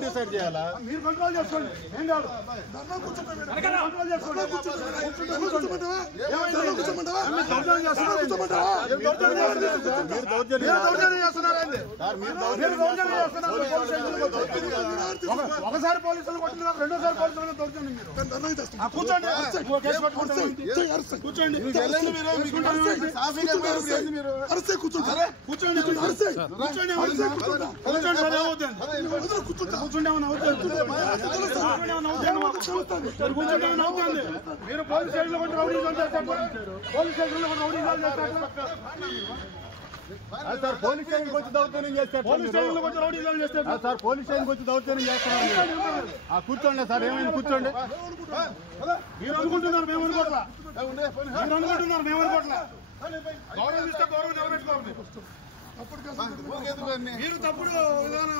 Decide చేయాలా మీరు control చేసుకోండి ఏం కాదు ఒకసారి పోలీసులు కొట్టినారు రెండోసారి పోలీసులు దౌర్జన్యం కూర్చోండి మీరు పోలీస్ స్టేషన్లో కొంచెం రౌడీజం చేస్తారు పోలీస్ స్టేషన్లో కొంచెం రౌడీజం చేస్తారు సార్ పోలీస్ స్టేషన్కి వచ్చి దౌర్జన్యం చేస్తారు పోలీస్ స్టేషన్లో కొంచెం రౌడీజం చేస్తారు సార్ పోలీస్ స్టేషన్కి వచ్చి దౌర్జన్యం చేస్తున్నారు కూర్చోండి సార్ ఏమైంది కూర్చోండి మీరు అనుకుంటున్నారు మేము అనుకోవట్లా మీరు అనుకుంటున్నారు మేము అనుకోవట్లా గౌరవం ఇస్తే గౌరవం నిలబెట్టుకోవాలి మీరు తప్పుడు విధానం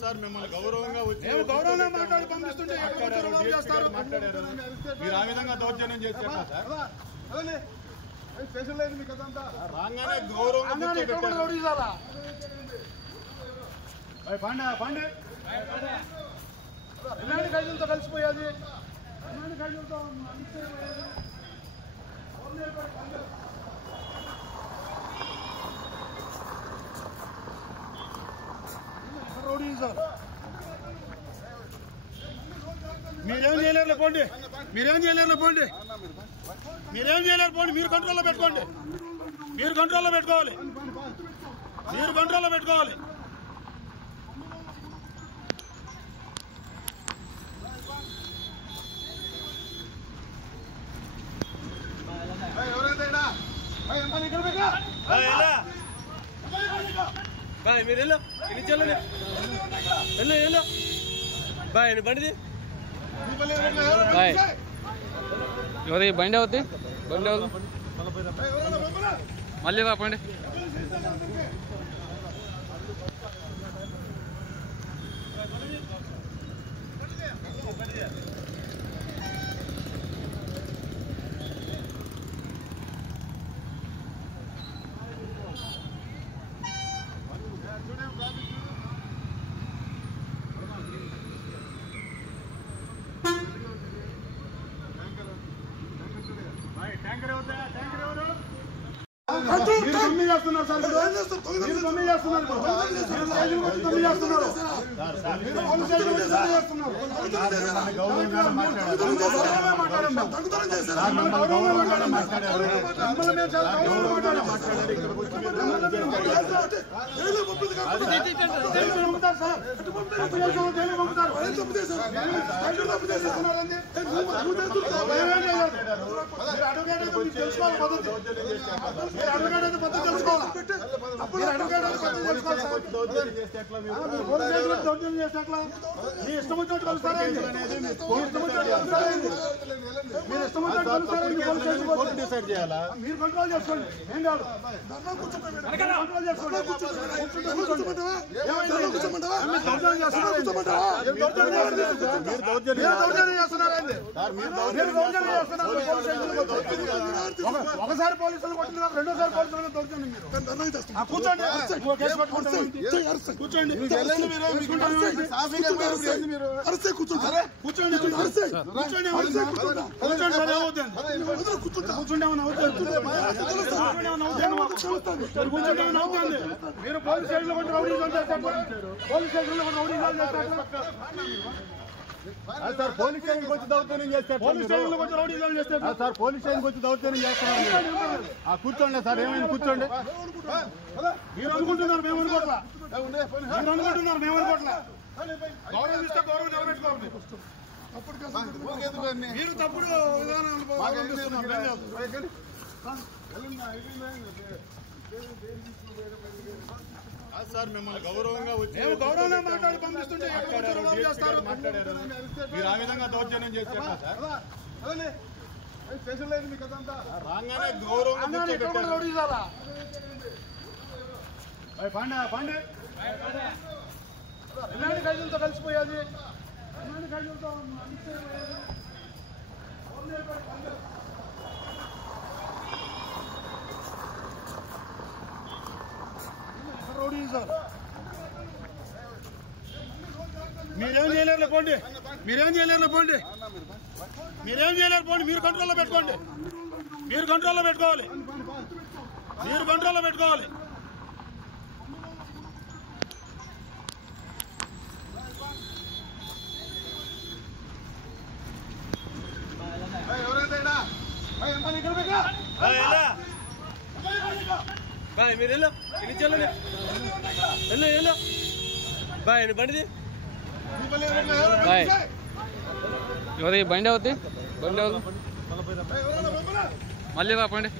సార్ మిమ్మల్ని గౌరవంగా వచ్చి గౌరవంగా మాట్లాడి పంపిస్తుంటే మీరు ఆ విధంగా దౌర్జన్యం చేస్తారు రాగానే గౌరవంగా పాండే ఇలాంటి ఖైదీలతో కలిసిపోయేది ఇలాంటి ఖైదీలతో మీరేం చేయలేరు పోండి మీరేం చేయలేరు పోండి మీరేం చేయలేరు పోండి మీరు కంట్రోల్లో పెట్టుకోండి మీరు కంట్రోల్లో పెట్టుకోవాలి మీరు కంట్రోల్లో పెట్టుకోవాలి బాయ్ మీరు వెళ్ళు ఇది చెల్లండి వెళ్ళు వెళ్ళు బాయ్ బండిది బాయ్ ఎవరి బండి అవుతుంది బండి అవుతుంది మళ్ళీ రాపండి మీరు తొమ్మిది చేస్తున్నారు సార్ మీరు తొమ్మిది చేస్తున్నారు తొమ్మిది చేస్తున్నారు డిసైడ్ చేయాలా మీరు కంట్రోల్ చేసుకోండి ఏం కాదు కంట్రోల్ చేసుకోండి ఒకసారి పోలీసులు కొట్టినారు రెండోసారి పోలీసులు దౌర్జన్యం కూర్చోండి కూర్చోండి మీరు పోలీస్ స్టేషన్లో కొంచెం రౌడీజం చేస్తారు పోలీస్ స్టేషన్లో కొంచెం రౌడీజం చేస్తారు సార్ పోలీస్ స్టేషన్కి వచ్చి దౌర్జన్యం చేస్తారు. పోలీస్ స్టేషన్కి వచ్చి రౌడీజం చేస్తారు సార్. పోలీస్ స్టేషన్కి వచ్చి దౌర్జన్యం చేస్తున్నారు. కూర్చోండి సార్, ఏమైంది కూర్చోండి. మీరు అనుకుంటున్నారు మేము అనుకోవట్లా. మీరు అనుకుంటున్నారు మేము అనుకోవట్లా. గౌరవం ఇస్తే గౌరవం నిలబెట్టుకోవాలి. మీరు తప్పుడు విధానం సార్. మిమ్మల్ని గౌరవంగా వచ్చి గౌరవంగా మాట్లాడి పంపిస్తుంటే మాట్లాడారు. మీరు ఆ విధంగా దౌర్జన్యం చేస్తారు సార్. స్టేషన్ లేదు మీకు అదంతా రాగానే గౌరవంగా పండి ఎలాంటి ఖైదీలతో కలిసిపోయేది. ఎలాంటి ఖైదీలతో మీరేం చేయలేరు పోండి. మీరేం చేయలేరు పోండి. మీరేం చేయలేరు పోండి. మీరు కంట్రోల్లో పెట్టుకోండి. మీరు కంట్రోల్లో పెట్టుకోవాలి. మీరు కంట్రోల్లో పెట్టుకోవాలి. బాయ్ మీరు వెళ్ళు, ఇది చెల్లండి. వెళ్ళు వెళ్ళు బాయ్ బండిది. ఎవరి బండి అవుద్ది, బండి అవుద్ది మళ్ళీ రా పండి.